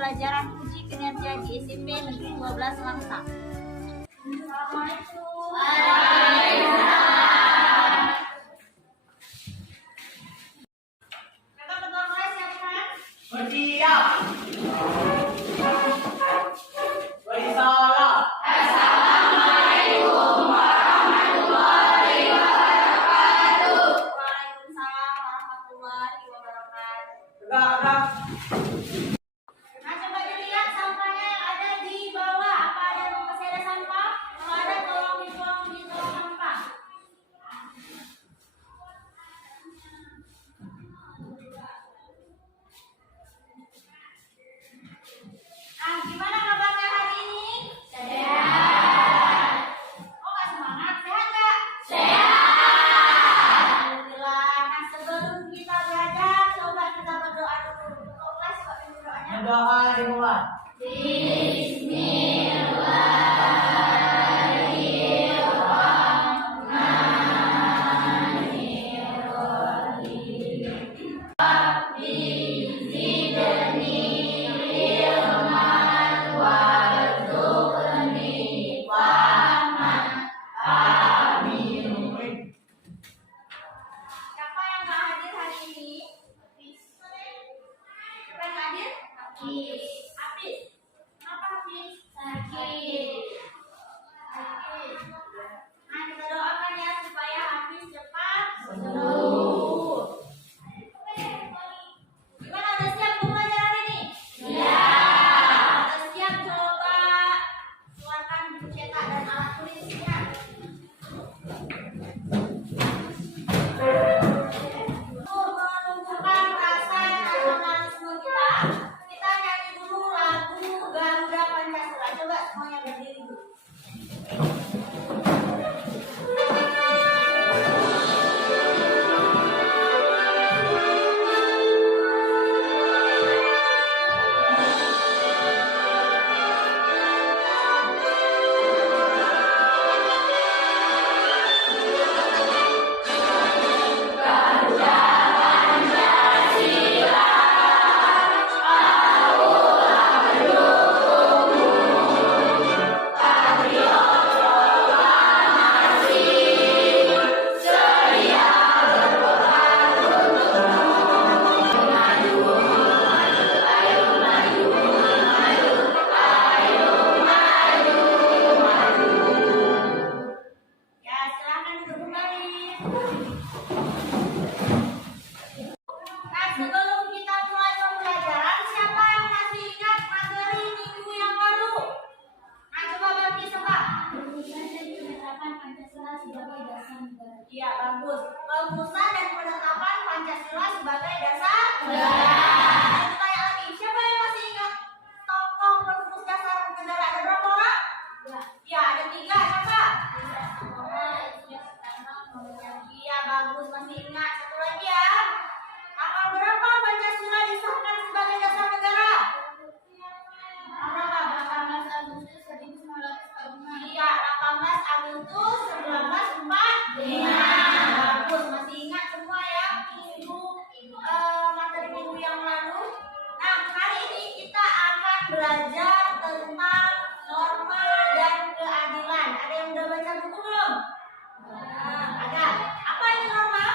pembelajaran uji kinerja di SMP Negeri 12 Langsa. Assalamualaikum. Kakak ketua kelas siapa? Berdiam. Bersalah. Assalamualaikum warahmatullahi wabarakatuh. Waalaikumsalam warahmatullahi wabarakatuh. Gerak. Nah, coba dilihat sampahnya yang ada di bawah. Apa ada yang masih ada sampah? Kalau ada, tolong dibuang di tong sampah. Nah, gimana kabarnya hari ini? Sehat. Oh, nggak semangat? Sehat nggak? Sehat. Alhamdulillah. Nah, sebelum kita belajar, coba kita berdoa dulu. Untuk kelas, Pak, ini doanya. Doa dimulai. Siapa yang nggak hadir hari ini? Siapa yang nggak hadir? Hafiz. Hafiz. Kenapa Hafiz? Sakit. Sakit. Nah, kita doakan ya supaya Hafiz cepat sembuh. Gimana, udah siap untuk pelajaran ini? Siap. Udah siap, coba keluarkan buku cetak dan alat tulisnya. Menunjukkan rasa nasionalisme kita nyanyi dulu lagu Garuda Pancasila. Coba semuanya berdiri dulu. Ya, silakan duduk kembali. Nah, sebelum kita mulai pembelajaran, siapa yang masih ingat materi minggu yang lalu? Nah, coba bagi sebab. Penetapan Pancasila sebagai dasar negara. Iya, bagus. Perumusan dan penetapan Pancasila sebagai dasar negara. Saya tanya lagi, siapa yang masih ingat tokoh perumus dasar negara? Ada berapa orang? Ya, ada 3. Siapa? Iya, bagus, masih ingat. Satu lagi ya. Tanggal berapa Pancasila disahkan sebagai dasar negara? Berapa? 18 Agustus 1945. Iya, 18 Agustus 1945. Bagus, masih ingat semua ya materi minggu yang lalu. Nah, hari ini kita akan belajar tentang norma dan keadilan. Ada yang udah baca buku belum? Ada. Apa ini norma?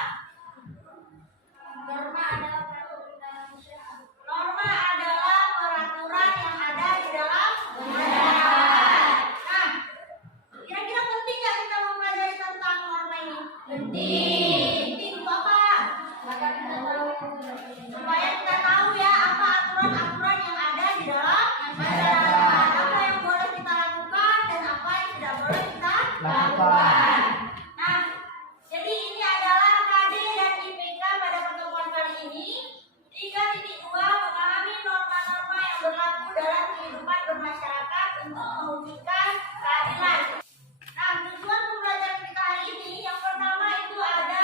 Norma adalah peraturan yang ada di dalam negara. Nah, kira-kira penting nggak kita mempelajari tentang norma ini? Penting. Penting untuk apa? Supaya kita tahu ya apa aturan-aturan yang ada di dalam masyarakat. Apa yang boleh kita lakukan dan apa yang tidak boleh kita lakukan. Nah, jadi ini adalah KD dan IPK pada pertemuan kali ini. 3.2 memahami norma-norma yang berlaku dalam kehidupan bermasyarakat untuk mewujudkan keadilan. Nah, tujuan pembelajaran kita hari ini yang pertama itu ada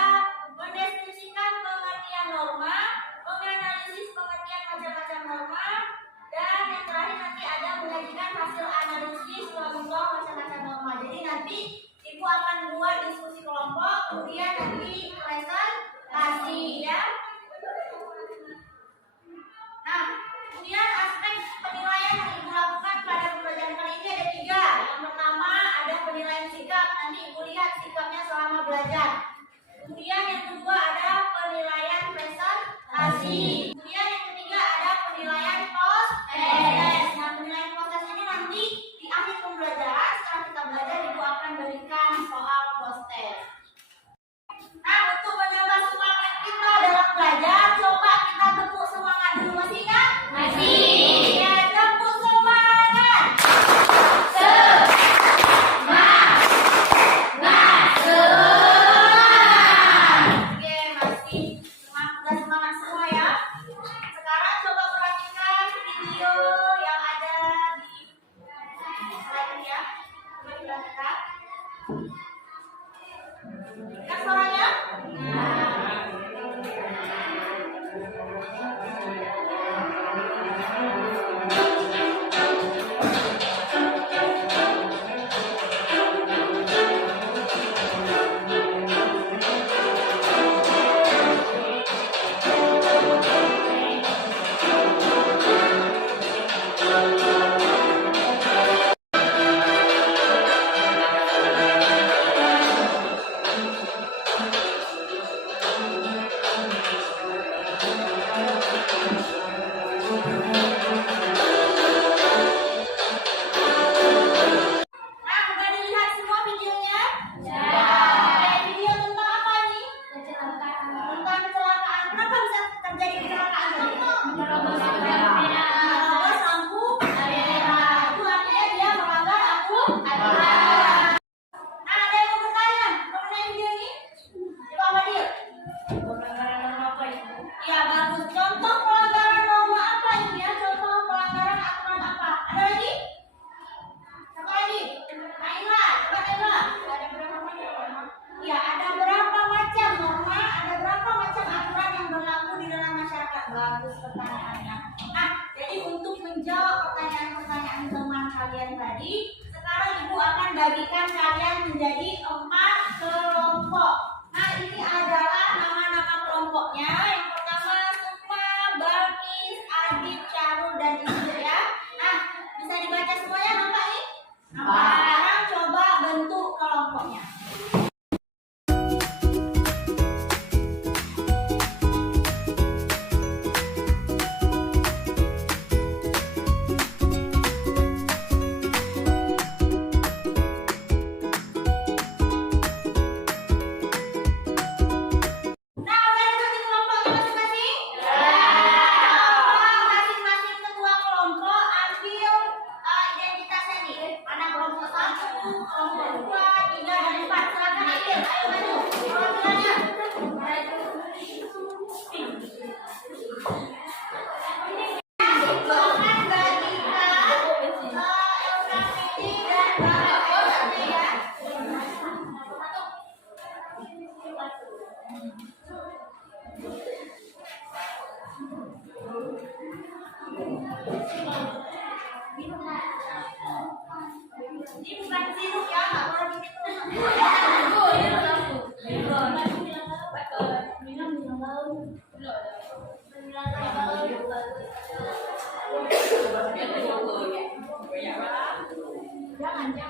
mendeskripsikan pengertian norma, menganalisis pengertian macam-macam norma, dan yang terakhir nanti ada menyajikan hasil analisis kelompok macam-macam norma. Jadi nanti Ibu akan buat diskusi kelompok, kemudian nanti presentasi ya. Nah, kemudian aspek penilaian Kemudian yang kedua ada penilaian presentasi. Kemudian yang ketiga ada penilaian post test. Nah, penilaian post test ini nanti di akhir pembelajaran setelah kita belajar ibu akan berikan soal post test. Nah, untuk menambah semangat kita dalam belajar, coba kita tepuk semangat dulu, masih ingat? Masih. Ya, tepuk semangat. Oke, masih udah semangat semua ya. Sekarang coba perhatikan video yang ada di slide ini ya. Coba diperhatikan. Kan suaranya? Nah, udah dilihat semua videonya? Ya. Video tentang apa nih? Tentang kecelakaan. Kenapa bisa terjadi kecelakaan tadi? Menerobos lampu merah. Itu artinya dia melanggar aturan. Nah, ada yang mau bertanya mengenai video ini? Coba hadir. Pelanggaran norma apa itu? Ya, bagus. Contoh pelanggaran norma apa ini ya? Contoh pelanggaran aturan apa? Ada lagi? Siapa lagi? Naila, coba Naila. Ada berapa macam? Ya, ada berapa macam norma? Ada berapa macam aturan yang berlaku di dalam masyarakat? Bagus pertanyaannya. Nah, jadi untuk menjawab pertanyaan-pertanyaan teman kalian tadi, sekarang ibu akan bagikan kalian menjadi 4 kelompok. Nah, ini adalah nama-nama kelompoknya. Yang pertama Sukma, Balkis, Adit, Charul, dan Ibu ya. Nah, bisa dibaca semuanya nampak nih? Nampak. Sekarang coba bentuk kelompoknya. Nah, udah dibagi kelompoknya masing-masing? Coba masing-masing ketua kelompok ambil identitasnya nih. Ada kelompok 1, kelompok 2, 3, dan 4. Silakan ambil. Ayo maju. Perwakilannya.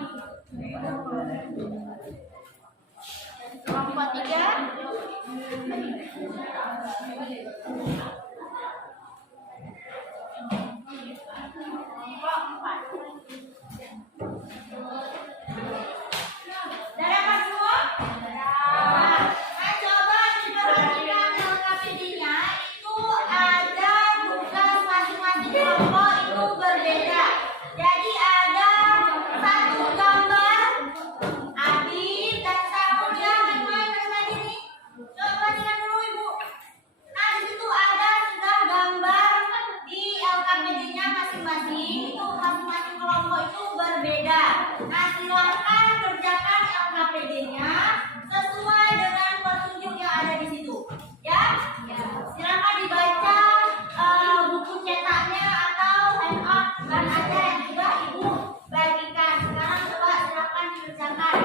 Ibu akan bagikan LKPD dan BPJS ya. Ini bukan sirup ya, nggak boleh kelompok 3. Kelompok 4. Udah dapat semua? Nah, coba diperhatikan LKPD-nya itu ada tugas masing-masing kelompok itu berbeda. Jadi ada satu gambar Adit dan Sarul ya main-main tadi nih. Coba perhatikan dulu Ibu. Nah, di situ ada sudah gambar di LKPD-nya masing-masing. Itu masing-masing kelompok itu berbeda. Nah, silakan kerjakan LKPD-nya sesuai dengan petunjuk yang ada di situ. Ya? Silakan dibaca buku cetaknya atau handout dan ada yang juga Ibu bagikan. Sekarang coba silakan dikerjakan.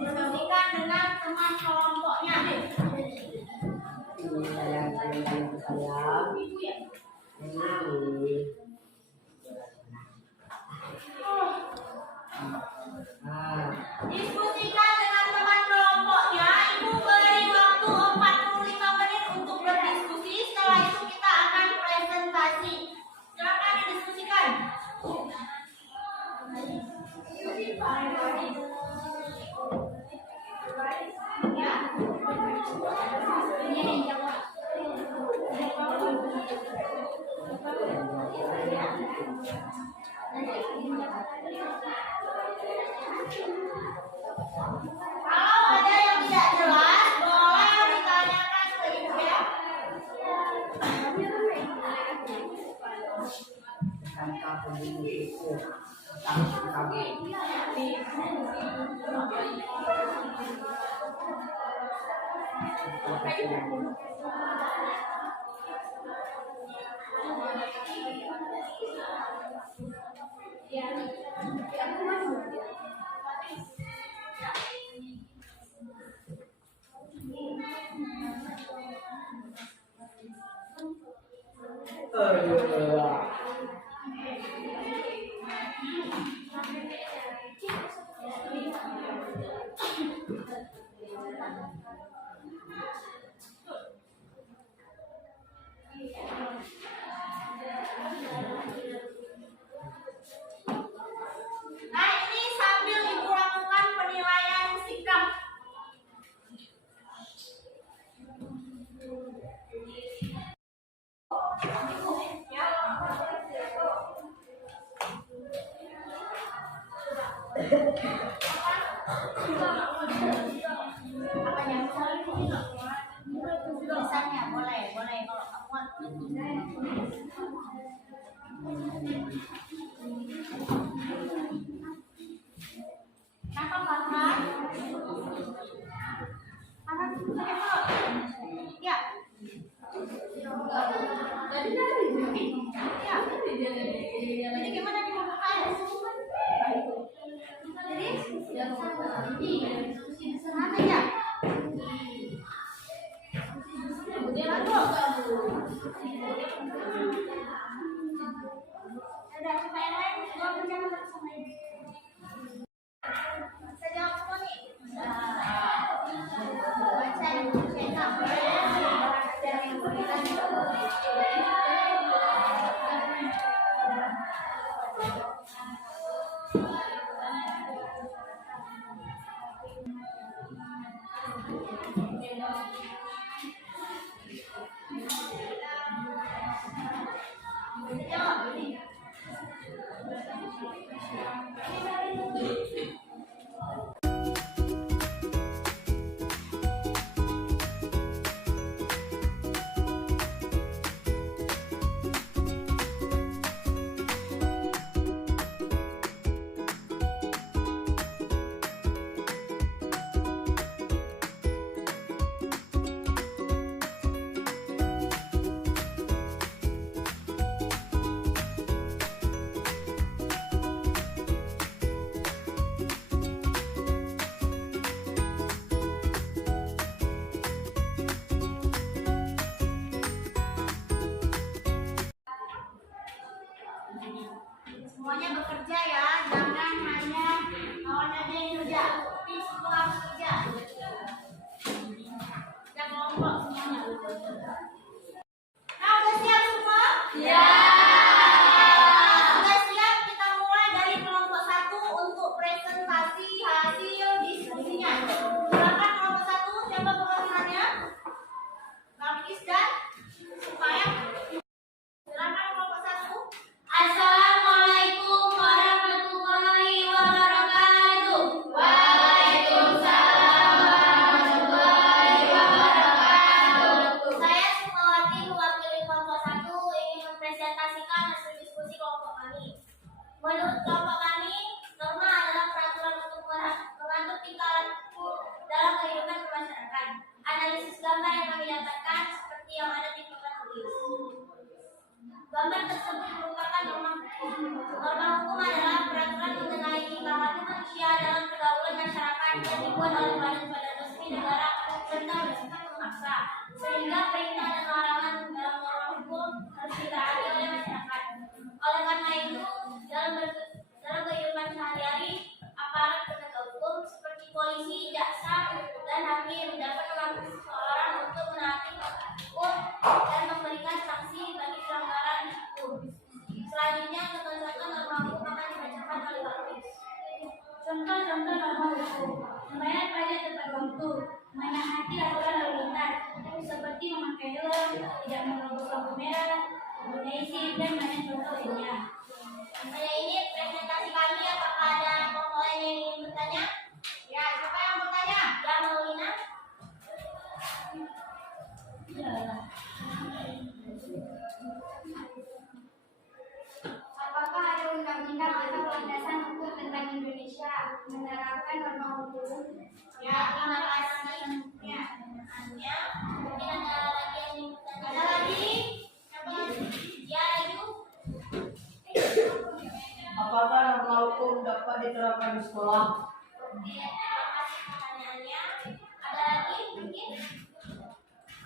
Diskusikan dengan teman kelompoknya. Diskusikan dengan teman Kalau ada yang tidak jelas, boleh ditanyakan ke ibu ya. Nah, ini sambil ibu lakukan penilaian sikap. Tulisannya boleh kalau kamu kenapa Farhan? Farhan ya. Jadi gimana nih Jadi sederhana ya. Ada supaya lain jawab jangan sama ibu. Saya jawab semua nih. Semuanya bekerja ya, jangan hanya kawan aja yang kerja, tapi semua harus kerja. Kita kelompok semuanya. Nah, udah siap semua? Ya. Sudah siap, kita mulai dari kelompok 1 untuk presentasi hasil diskusinya. Silakan kelompok 1, siapa pengacaranya? Nafis dan supaya. Silakan kelompok 1. Assalamualaikum warahmatullahi wabarakatuh. Waalaikumsalam warahmatullahi wabarakatuh. Saya Sukmawati mewakili kelompok 1 ingin mempresentasikan hasil diskusi kelompok kami. Menurut kelompok kami, norma adalah peraturan untuk mengatur tingkah laku dalam kehidupan bermasyarakat. Analisis gambar yang kami dapatkan seperti yang ada di papan tulis. Gambar tersebut merupakan norma hukum. Norma hukum adalah peraturan mengenai tingkah laku manusia dalam pergaulan masyarakat yang dibuat oleh badan-badan resmi negara serta bersifat memaksa, sehingga perintah dan larangan dalam norma hukum harus ditaati oleh masyarakat. Oleh karena itu, dalam kehidupan sehari-hari, aparat penegak hukum seperti polisi, jaksa, dan hakim dapat memanggil seseorang untuk menaati hukum dan memberikan sanksi bagi pelanggaran hukum. Selanjutnya, contoh-contoh norma hukum akan dibacakan oleh Hafiz. Contoh-contoh norma hukum: membayar pajak tepat waktu, menaati aturan lalu lintas, seperti memakai helm, tidak menerobos lampu merah, Isi dan banyak contohnya. Saya ini presentasi kami, apakah ada pokoknya yang ingin bertanya? Ya, siapa yang bertanya? Ya, Maulina. Apakah ada undang-undang atau landasan hukum tentang Indonesia menerapkan norma hukum? Ya, terima kasih. Ya, pertanyaannya. Mungkin ada lagi yang ingin bertanya? Ada lagi? Siapa lagi? Ya, Ayu. Apakah norma hukum dapat diterapkan di sekolah? Oke, terima kasih pertanyaannya. Ada lagi mungkin?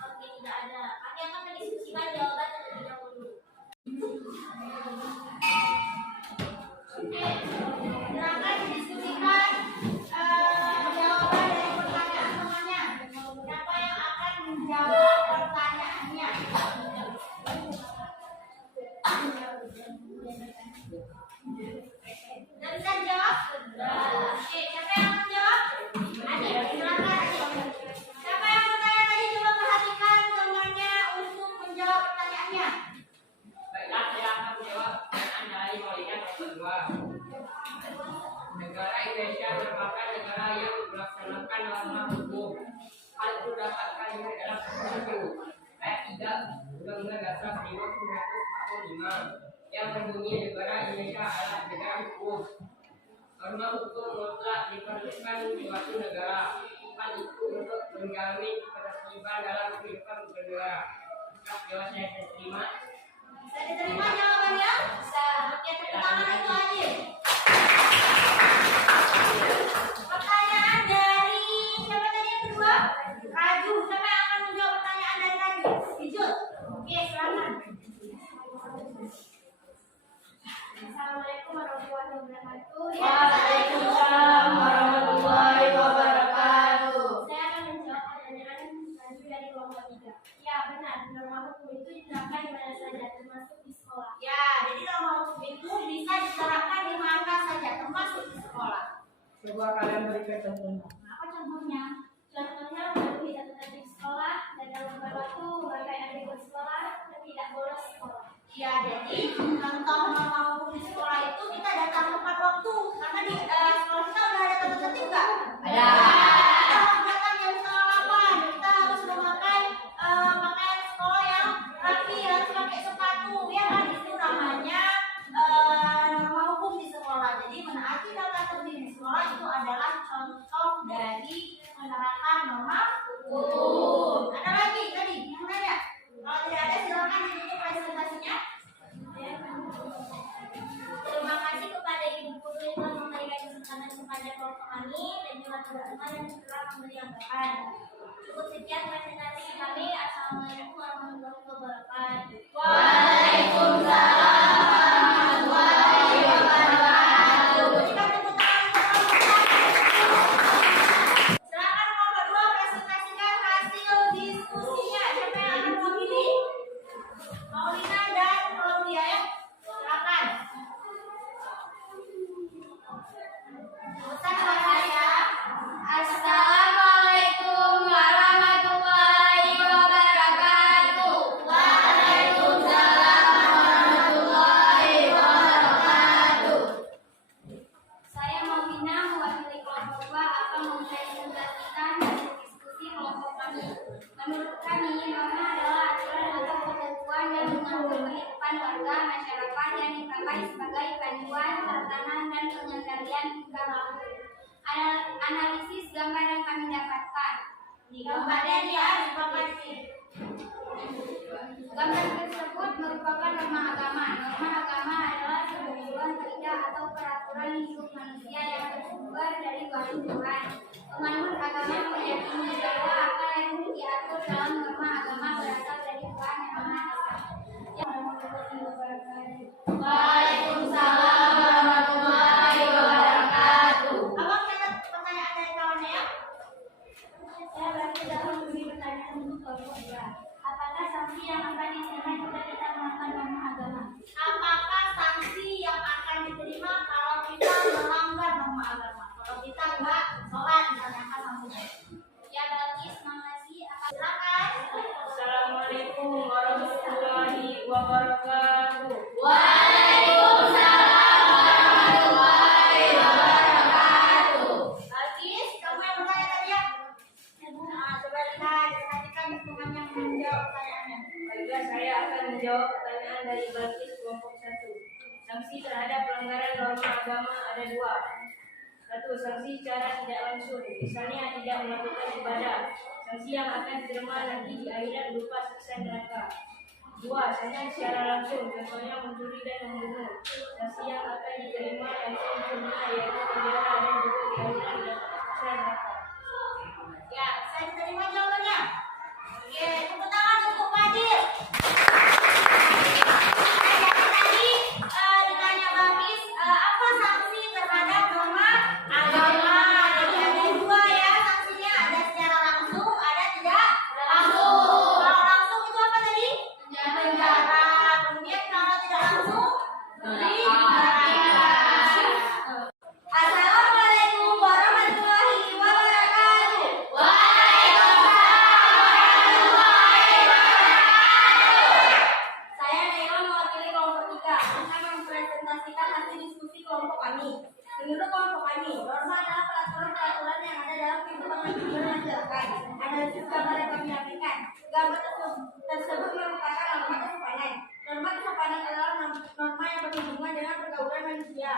Oke, tidak ada. Kami akan mendiskusikan jawaban terlebih dahulu. Oke, silakan didiskusikan jawaban dari pertanyaan temannya. Siapa yang akan menjawab pertanyaannya? Sudah bisa dijawab? Oke, siapa yang akan menjawab? Adik, silakan Adik. Siapa yang bertanya tadi coba perhatikan temannya untuk menjawab pertanyaannya. Baiklah, saya akan menjawab pertanyaan dari Maulina yang kedua. Negara Indonesia merupakan negara yang melaksanakan norma hukum. Hal itu dapat kami lihat dalam pasal 1 ayat 3 Undang-Undang Dasar 1945 yang berbunyi negara Indonesia adalah negara hukum. Norma hukum mutlak diperlukan di suatu negara. Hal itu untuk menjamin ketertiban dalam kehidupan bernegara. Apakah jawaban saya diterima? Bisa diterima jawabannya? Bisa. Oke, tepuk tangan itu Adil. Pertanyaan dari siapa tadi yang kedua? Raju. Siapa yang akan menjawab pertanyaan dari Raju? Ijul. Oke, silakan. Assalamualaikum warahmatullahi wabarakatuh. Waalaikumsalam warahmatullahi wabarakatuh. Saya akan menjawab pertanyaan Raju dari kelompok 3. Ya, benar. Norma hukum itu diterapkan di mana saja, termasuk di sekolah. Ya, jadi norma hukum itu bisa diterapkan di mana saja, termasuk di sekolah. Coba kalian berikan contohnya. Apa contohnya? Contohnya mematuhi tata tertib sekolah dan dalam waktu memakai adik bersekolah dan tidak bolos sekolah. Ya, jadi contoh norma hukum di sekolah itu kita datang tepat waktu, karena di sekolah kita udah ada tata tertib nggak? Ada. Kita harus datang jam 7:30. Kita harus memakai pakaian sekolah yang rapi, harus pakai sepatu. Ya kan, itu namanya norma hukum di sekolah. Jadi menaati tata tertib di sekolah itu adalah contoh dari menerapkan norma hukum. Ada lagi tadi yang nanya? Kalau tidak ada silakan ditutup presentasinya. Terima kasih kepada Ibu Guru yang telah memberikan kesempatan kepada kelompok kami dan juga teman-teman yang telah memberi anggapan. Cukup sekian presentasi kami. Assalamualaikum warahmatullahi wabarakatuh. Waalaikumsalam warahmatullahi wabarakatuh. Berikan tepuk tangan untuk kelompok 1. Silakan kelompok 2 presentasikan hasil diskusinya. Siapa yang akan mewakili? Maulina dan Claudia ya. Silakan. Ustaz saya. Assalamualaikum warahmatullahi wabarakatuh. Waalaikumsalam warahmatullahi wabarakatuh. Saya Maulina mewakili kelompok 2 akan mempresentasikan hasil diskusi kelompok kami. Menurut kami, norma adalah aturan atau ketentuan yang mengatur kehidupan warga masyarakat yang dipakai sebagai panduan, tatanan, dan pengendalian tingkah laku. Analisis gambar yang kami dapatkan. Di gambarnya ya, terima kasih. Gambar tersebut merupakan norma agama. Norma agama adalah sebuah kaidah atau peraturan hidup manusia yang bersumber dari wahyu Tuhan. Pemanut agama meyakini bahwa apa yang diatur dalam norma agama berasal dari Tuhan yang Maha Esa. Waalaikumsalam warahmatullahi wabarakatuh. Abang catat pertanyaan dari kawannya ya. Saya berarti dapat memberi pertanyaan untuk kelompok 2. Apakah sanksi yang akan diterima jika kita melanggar norma agama? Apakah sanksi yang akan diterima kalau kita melanggar norma agama? Kalau kita nggak sholat, misalnya apa sanksinya? Ya, bagus, makasih. Silakan. Sanksi terhadap pelanggaran norma agama ada dua. Satu, sanksi secara tidak langsung, misalnya tidak melakukan ibadah. Sanksi yang akan diterima nanti di akhirat berupa siksa neraka. Dua, sanksi secara langsung, contohnya mencuri dan membunuh. Sanksi yang akan diterima langsung dunia yaitu penjara dan juga di akhirat dapat siksa neraka. Ya, saya terima jawabannya. Oke, tepuk tangan untuk Fadil. Tadi ditanya Bagus, apa sanksi terhadap norma agama? Jadi ada dua ya sanksinya, ada secara langsung, ada tidak langsung. Kalau langsung itu apa tadi? Penjara. Kemudian kalau tidak langsung, Assalamualaikum warahmatullahi wabarakatuh. Saya Naila mewakili kelompok 3 akan mempresentasikan hasil diskusi kelompok kami. Menurut kelompok kami, norma adalah peraturan-peraturan yang ada dalam kehidupan manusia yang dilakukan. Analisis gambar yang kami lakukan. Gambar tersebut merupakan norma kesopanan. Norma kesopanan adalah norma yang berhubungan dengan pergaulan manusia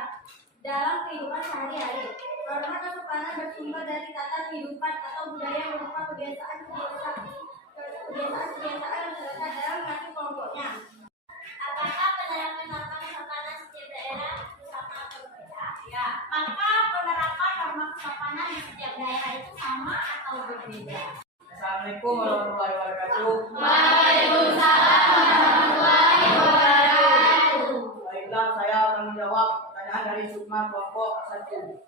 dalam kehidupan sehari-hari. Norma kesopanan bersumber dari tata kehidupan atau budaya berupa kebiasaan masyarakat dalam masing kelompoknya. Apakah penerapan norma kesopanan setiap daerah itu sama atau berbeda? Ya, maka penerapan norma kesopanan di setiap daerah itu sama atau berbeda? Assalamualaikum warahmatullahi wabarakatuh. Waalaikumsalam warahmatullahi wabarakatuh. Baiklah, saya akan menjawab pertanyaan dari Sukma kelompok 1.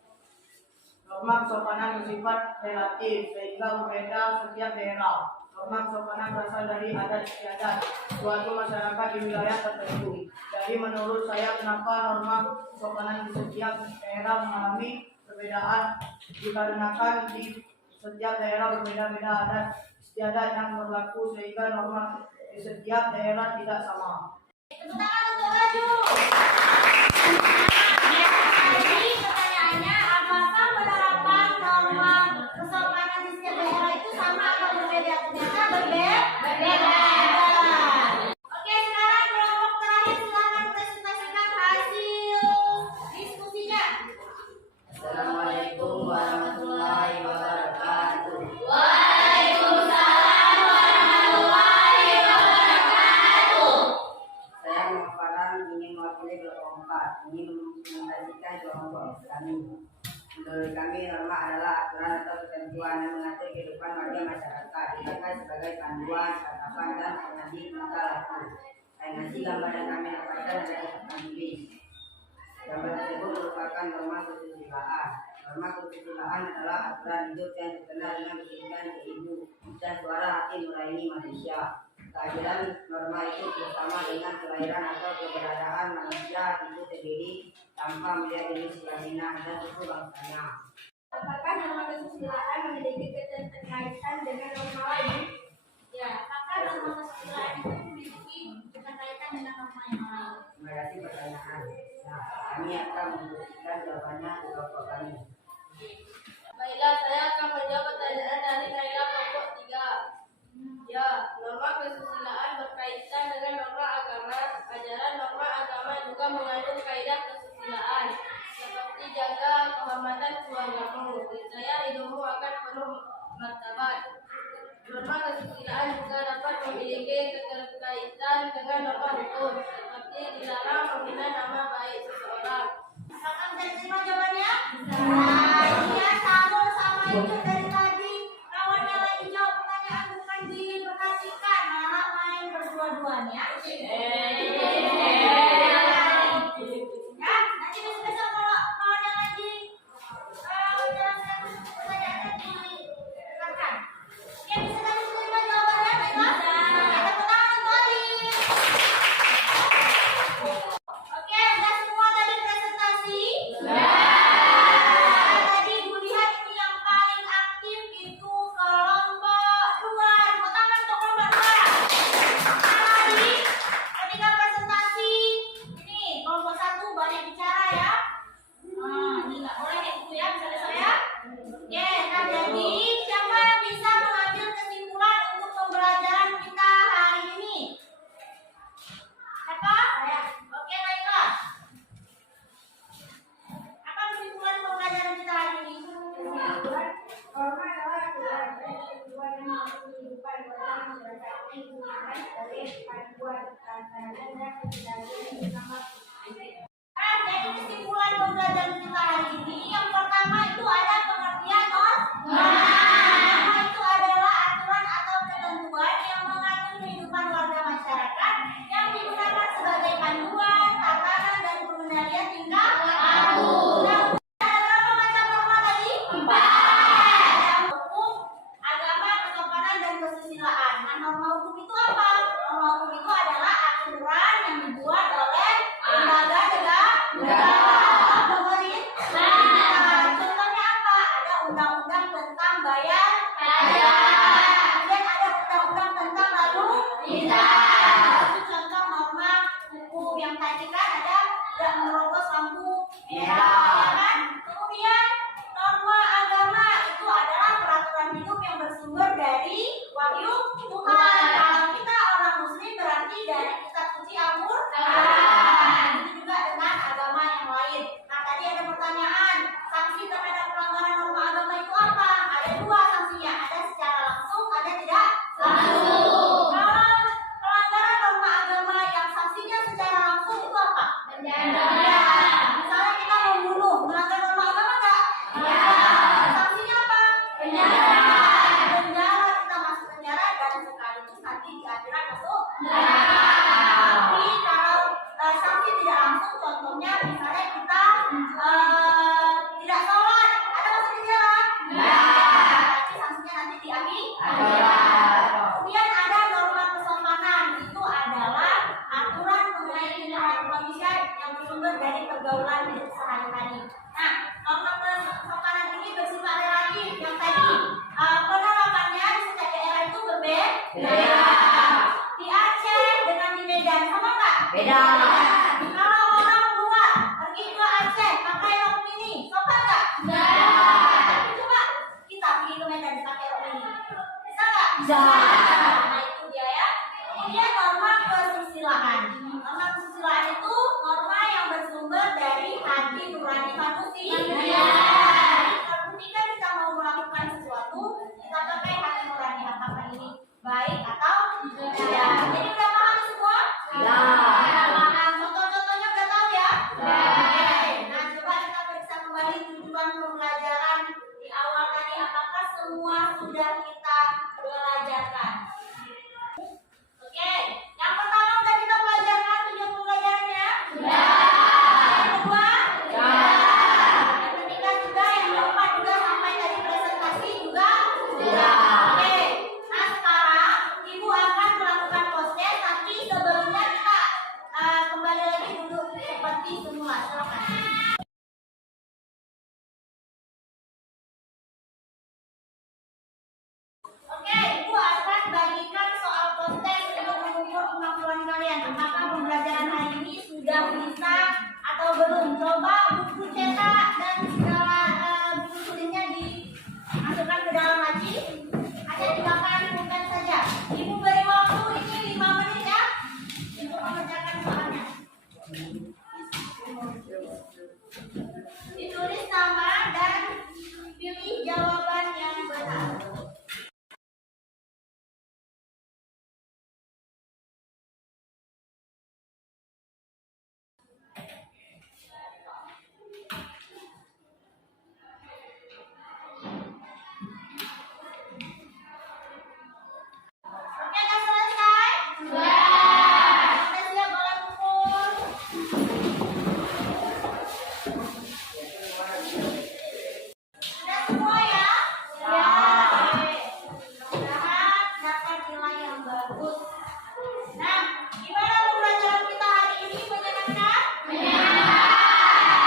Norma kesopanan bersifat relatif sehingga berbeda setiap daerah. Norma kesopanan berasal dari adat istiadat suatu masyarakat di wilayah tertentu. Jadi menurut saya kenapa norma kesopanan di setiap daerah mengalami perbedaan dikarenakan di setiap daerah berbeda-beda adat istiadat yang berlaku sehingga norma di setiap daerah tidak sama. Tepuk tangan untuk Raju. Jadi pertanyaannya, apakah penerapan norma kesopanan di setiap daerah itu sama atau berbeda? Ternyata berbeda. Oke, sekarang kelompok terakhir silakan presentasikan hasil diskusinya. Assalamualaikum warahmatullahi wabarakatuh. Waalaikumsalam warahmatullahi wabarakatuh. Saya Muhammad Farhan ingin mewakili kelompok 4, ingin mempresentasikan kelompok kami. Menurut kami, norma adalah aturan atau ketentuan yang mengatur kehidupan warga masyarakat, digunakan sebagai panduan, tatapan dan pengadil tingkah laku. Hasil gambar yang kami dapatkan adalah kami. Gambar tersebut merupakan norma kesusilaan. Norma kesusilaan adalah aturan hidup yang terkenal dengan bisikan ke ibu dan suara hati nurani manusia. Kehadiran norma itu bersama dengan kelahiran atau keberadaan manusia itu terdiri tanpa melihat jenis kelaminnya dan suku bangsanya. Apakah norma kesusilaan memiliki keterkaitan dengan norma lain? Ya, apakah norma kesusilaan itu memiliki keterkaitan dengan norma yang lain? Terima kasih pertanyaan. Nah, kami akan memberikan jawabannya di kelompok kami. Baiklah, saya akan menjawab pertanyaan dari Naila kelompok 3. Ya, norma kesusilaan berkaitan dengan norma agama. Ajaran norma agama juga mengandung kaidah kesusilaan seperti jaga kehormatan keluargamu, percaya hidupmu akan penuh martabat. Norma kesusilaan juga dapat memiliki keterkaitan dengan norma hukum seperti dilarang menghina nama baik seseorang. Apakah bisa diterima jawabannya? Nah, iya sama itu dari tadi. Kawannya lagi jawab pertanyaan bukan diperhatikan, malah main berdua-duaan ya. Ya, nanti besok-besok kalau kawannya lagi menjelaskan pertanyaannya didengarkan. Oke, bisa tadi diterima jawabannya, baiklah. Tepuk tangan untuk Alif. Oke, sudah Nah, jadi kesimpulan pembelajaran kita hari ini yang pertama itu ada pengertian norma. Norma itu adalah aturan atau ketentuan yang mengatur kehidupan warga masyarakat yang digunakan sebagai panduan, tatanan dan pengendalian tingkah laku. Nah, ada berapa macam norma tadi? 4. Ada hukum, agama, kesopanan dan kesusilaan. Nah, norma hukum itu apa? Norma hukum itu adalah aturan yang dibuat oleh lembaga negara. Nah, contohnya apa? Ada undang-undang tentang bayar pajak. Kemudian ada undang-undang tentang lalu lintas. Itu contoh norma hukum yang tadi kan ada tidak menerobos lampu merah, ya kan? Kemudian norma agama itu adalah peraturan hidup yang bersumber dari wahyu Tuhan. Kalau kita orang muslim berarti dari kitab suci Al-Qur'an. Itu juga dengan agama yang lain. Nah, tadi ada pertanyaan, sanksi terhadap pelanggaran norma agama itu apa? Ada 2 sanksinya, ada secara langsung, ada tidak langsung. Kalau pelanggaran norma agama yang sanksinya secara langsung itu apa? Penjara. Ya, misalnya kita membunuh, melanggar norma agama enggak? Ya. Sanksinya apa? Penjara. Penjara, kita masuk penjara dan sekaligus nanti di akhirat masuk neraka. Tapi kalau sanksi tidak langsung, contohnya misalnya kita tidak sholat, ada masuk penjara? Enggak. Tapi sanksinya nanti di akhirat. Kemudian ada norma kesopanan, itu adalah aturan mengenai perilaku manusia yang bersumber dari pergaulan hidup sehari-hari. Nah, norma kesopanan ini bersifat relatif. Yang tadi penerapannya di setiap daerah itu berbeda. Di Aceh dengan di Medan sama nggak? Beda. Kalau orang luar pergi ke Aceh pakai rok mini, sopan nggak? Tapi coba kita pergi ke Medan pakai rok mini, bisa nggak? Bisa. Nah, itu dia ya. Kemudian norma kesusilaan. Norma kesusilaan itu norma yang bersumber dari hati nurani manusia. Jadi, ketika kita mau melakukan sesuatu, kita pakai hati nurani, apakah ini baik atau tidak. Jadi udah paham semua? Udah paham. Contoh-contohnya udah tahu ya? Oke. Nah, coba kita periksa kembali tujuan pembelajaran di awal tadi. Apakah semua sudah kita belajarkan? Oke. Yang pertama udah kita belajarkan tujuan pembelajarannya? Yang kedua? Yang ketiga juga, yang keempat juga, sampai tadi presentasi juga? Oke. Nah, sekarang Ibu akan melakukan proses, tapi sebelumnya kita kembali lagi duduk seperti semula. Silakan. Oke, Ibu akan bagikan soal konten untuk mengukur kemampuan kalian. Apakah pembelajaran hari ini sudah bisa atau belum? Coba buku cetak dan segala buku tulisnya dimasukkan ke dalam laci. Hanya silakan bukan saja. Ibu beri waktu ini 5 menit ya untuk mengerjakan soalnya. Ditulis nama dan pilih jawaban yang benar. Oke, udah selesai? Sudah. Udah siap boleh kumpul? Sudah semua ya? Sudah. Mudah-mudahan dapat nilai yang bagus. Nah, gimana pembelajaran kita hari ini? Menyenangkan?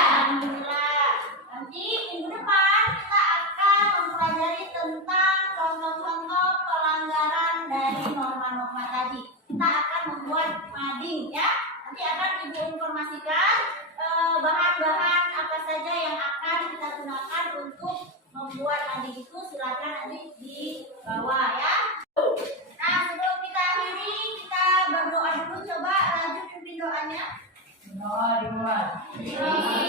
Alhamdulillah. Nanti minggu depan kita akan mempelajari tentang contoh-contoh pelanggaran dari norma-norma tadi. Kita akan membuat mading ya. Nanti akan Ibu informasikan bahan-bahan apa saja yang akan kita gunakan untuk membuat mading itu. Silakan nanti di bawah ya. Nah, sebelum kita akhiri, kita berdoa dulu. Coba lanjut pimpin doanya. Doa dimulai.